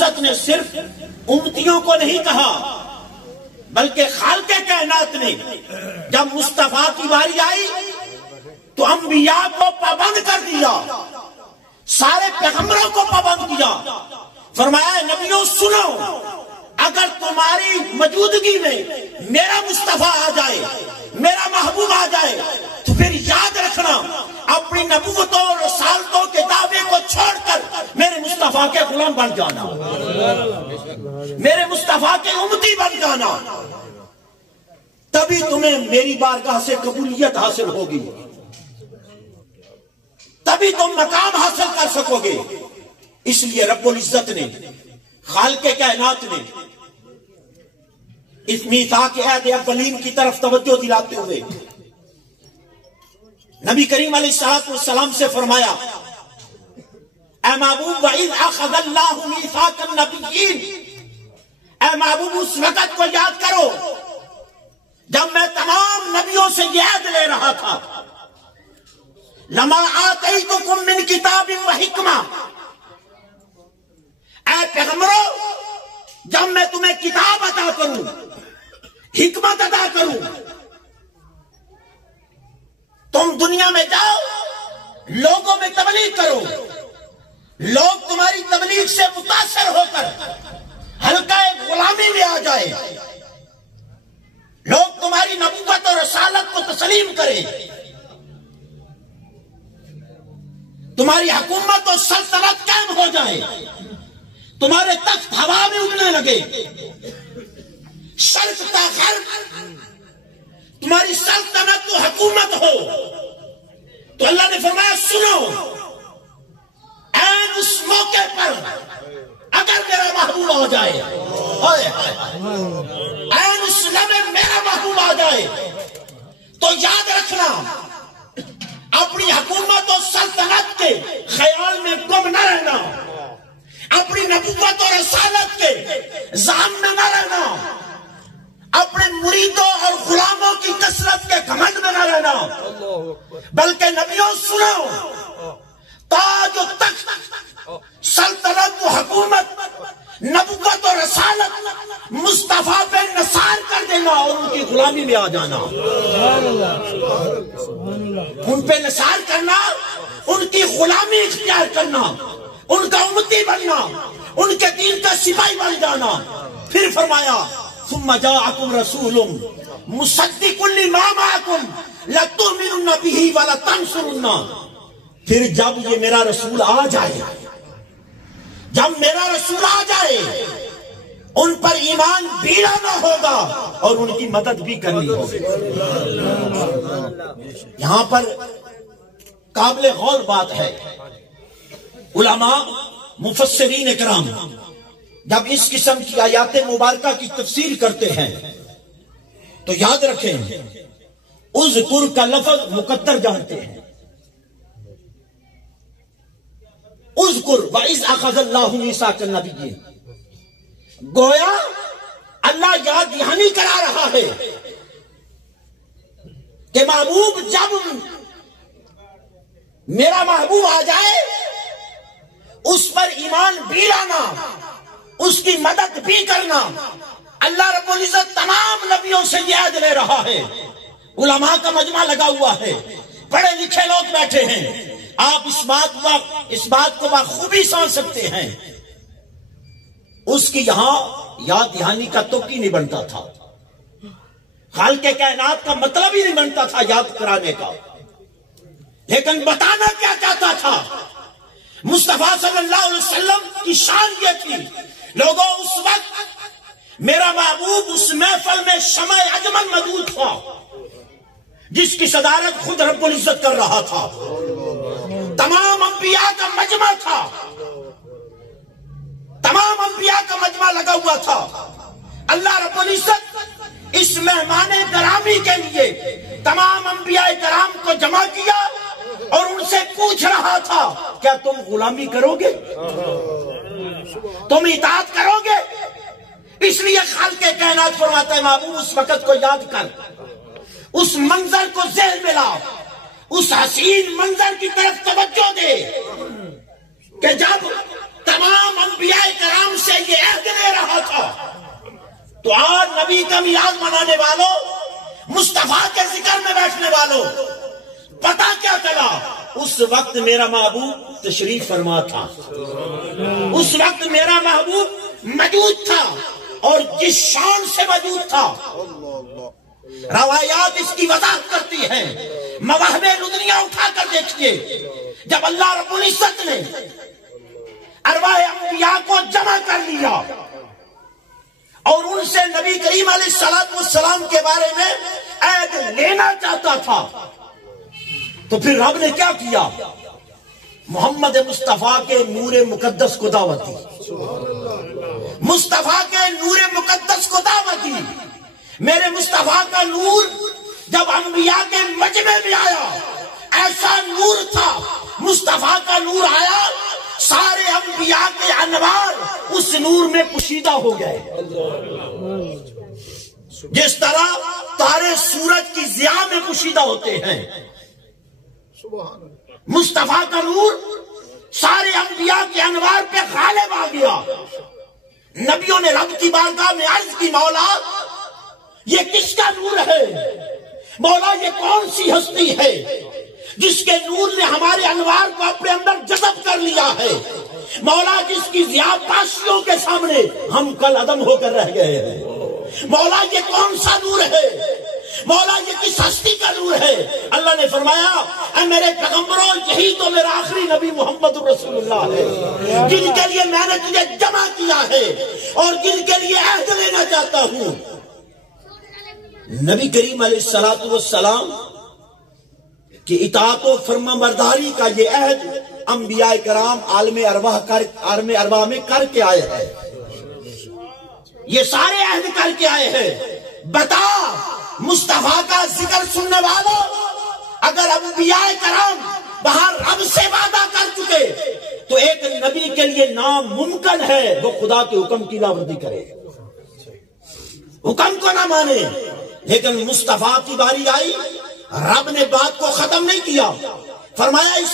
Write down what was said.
العزت نے صرف امتیوں کو نہیں کہا بلکہ خالق کائنات نے جب مصطفیٰ کی باری آئی تو انبیاء کو پابند کر دیا، سارے پیغمبروں کو پابند کیا۔ فرمایا نبیوں سنو، اگر تمہاری موجودگی میں میرا مصطفیٰ آ جائے، میرا محبوب آ جائے تو پھر یاد رکھنا اپنی نبوتوں اور رسالتوں کے دعوے کو چھوڑ کر میرے مصطفیٰ کے غلام بن جانا، میرے مصطفیٰ کے امتی بن جانا، تبھی تمہیں میری بارگاہ سے قبولیت حاصل ہوگی، تبھی تم مقام حاصل کر سکو گے۔ اس لیے رب العزت نے، خالق کائنات نے اس میثاق عہد اولین کی طرف توجہ دلاتے ہوئے نبی کریم علیہ السلام سے فرمایا، اے محبوب وَإِذْ أَخَذَ اللَّهُ مِيثَاقَ النَّبِيِّينَ، اے محبوب اس وقت کو یاد کرو جب میں تمام نبیوں سے یہ عہد لے رہا تھا، لَمَا آتَيْتُكُم مِّن كِتَابٍ وَحِكْمَةٍ، اے پیغمبروں جب میں تمہیں کتاب عطا کروں، حکمت عطا کروں، تم دنیا میں جاؤ لوگوں میں تبلیغ کرو، لوگ تمہاری تبلیغ سے متاثر ہو کر حلقہ غلامی میں آ جائے، لوگ تمہاری نبوت اور رسالت کو تسلیم کریں، تمہاری حکومت اور سلطنت قائم ہو جائے، تمہارے تخت ہوا میں اڑنے لگے، شرق تا غرب تمہاری سلطنت و حکومت ہو، تو اللہ نے فرمایا سنو، این اس موقع پر اگر میرا محبوب آ جائے، این اس لمحے میرا محبوب آ جائے تو یاد رکھنا اپنی حکومت و سلطنت کے خیال میں گم نہ رہنا، اپنی نبوت اور رسالت کے ذہن میں نہ رہنا، اپنے مریدوں اور غلاموں کی کثرت کے گھمنڈ میں نہ رہنا، بلکہ نبیوں سنو، تاج و تخت، سلطنت و حکومت، نبوت و رسالت مصطفیٰ پہ نثار کر دینا اور ان کی غلامی میں آ جانا، ان پہ نثار کرنا، ان کی غلامی اختیار کرنا، ان کا امتی بننا، ان کے دین کا سپاہی بن جانا۔ پھر فرمایا ثم جاءکم رسول مصدق لما معکم لتؤمنن به ولتنصرن، پھر جب یہ میرا رسول آ جائے، جب میرا رسول آ جائے ان پر ایمان بھی لانا ہوگا اور ان کی مدد بھی کرنی ہوگی۔ یہاں پر قابل غور بات ہے، علماء مفسرین اکرام جب اس قسم کی آیات مبارکہ کی تفسیر کرتے ہیں تو یاد رکھیں اذکر کا لفظ مقدر جانتے ہیں، اذکر وَإِذْ أَخَذَ اللَّهُ مِيثَاقَ النَّبِيِّينَ، گویا اللہ یاد دہانی کرا رہا ہے کہ محبوب جب میرا محبوب آ جائے اس پر ایمان بھی لانا، اس کی مدد بھی کرنا۔ اللہ رب العزت تمام نبیوں سے یہ عہد لے رہا ہے، علماء کا مجمع لگا ہوا ہے، پڑھے لکھے لوگ بیٹھے ہیں، آپ اس بات کو بخوبی سمجھ سکتے ہیں، اس کی یہاں یاد دہانی کا توقع نہیں بنتا تھا، خالق کائنات کا مطلب ہی نہیں بنتا تھا یاد کرانے کا، لیکن بتانا کیا چاہتا تھا؟ مصطفیٰ صلی اللہ علیہ وسلم کی شان یہ تھی، لوگوں اس وقت میرا محبوب اس محفل میں شمع اجمل موجود تھا جس کی صدارت خود رب العزت کر رہا تھا، تمام انبیاء کا مجمع تھا، تمام انبیاء کا مجمع لگا ہوا تھا۔ اللہ رب العزت اس مہمان کرامی کے لیے تمام انبیاء کرام کو جمع کیا اور ان سے پوچھ رہا تھا کیا تم غلامی کرو گے، تم اطاعت کرو گے؟ اس لیے خالق کائنات فرماتا ہے محبوب اس وقت کو یاد کر، اس منظر کو ذہن میں لا، اس حسین منظر کی طرف توجہ دے کہ جب تمام انبیاء کرام سے تو آج نبی کا میلاد منانے والوں، مصطفیٰ کے ذکر میں بیٹھنے والوں، پتہ کیا چلا؟ اس وقت میرا محبوب تشریف فرما تھا، اس وقت میرا محبوب موجود تھا، اور جس شان سے موجود تھا روایات اس کی وضاحت کرتی ہیں۔ مواہب لدنیاں اٹھا کر دیکھیے، جب اللہ رب العزت نے ارواح انبیاء کو جمع کر لیا اور ان سے نبی کریم علیہ السلام کے بارے میں عہد لینا چاہتا تھا، تو پھر رب نے کیا کیا؟ محمد مصطفیٰ کے نور مقدس کو دعوت دی، مصطفیٰ کے نور مقدس کو دعوت دی۔ میرے مصطفیٰ کا نور جب انبیاء کے مجمع میں آیا، ایسا نور تھا، مصطفیٰ کا نور آیا، سارے انبیاء کے انوار اس نور میں پوشیدہ ہو گئے۔ جس طرح تارے سورج کی ضیاء میں پوشیدہ ہوتے ہیں، مصطفیٰ کا نور سارے انبیاء کے انوار پہ غالب آ گیا۔ نبیوں نے رب کی بارگاہ میں عرض کی، مولا یہ کس کا نور ہے؟ مولا یہ کون سی ہستی ہے جس کے نور نے ہمارے انوار کو اپنے اندر جذب کر لیا ہے؟ مولا جس کی ضیاء پاشیوں کے سامنے ہم کل عدم ہو کر رہ گئے ہیں، مولا یہ کون سا نور ہے؟ مولا یہ کس ہستی کا نور ہے؟ اللہ نے فرمایا، اے میرے پیغمبروں، یہی تو میرا آخری نبی محمد رسول اللہ ہے، جن کے لیے میں نے تجھے جمع کیا ہے اور جن کے لیے عہد لینا چاہتا ہوں۔ نبی کریم علیہ السلام کی اطاعت و فرما برداری کا یہ عہد انبیاء کرام عالم ارواح میں کر کے آئے ہیں، یہ سارے عہد کر کے آئے ہیں۔ بتا مصطفیٰ کا ذکر سننے والوں، اگر انبیاء کرام باہر رب سے وعدہ کر چکے تو ایک نبی کے لیے ناممکن ہے وہ خدا کے حکم کی لاورزی کرے، حکم کو نہ مانے۔ لیکن مصطفیٰ کی باری آئی، رب نے بات کو ختم نہیں کیا، فرمایا اس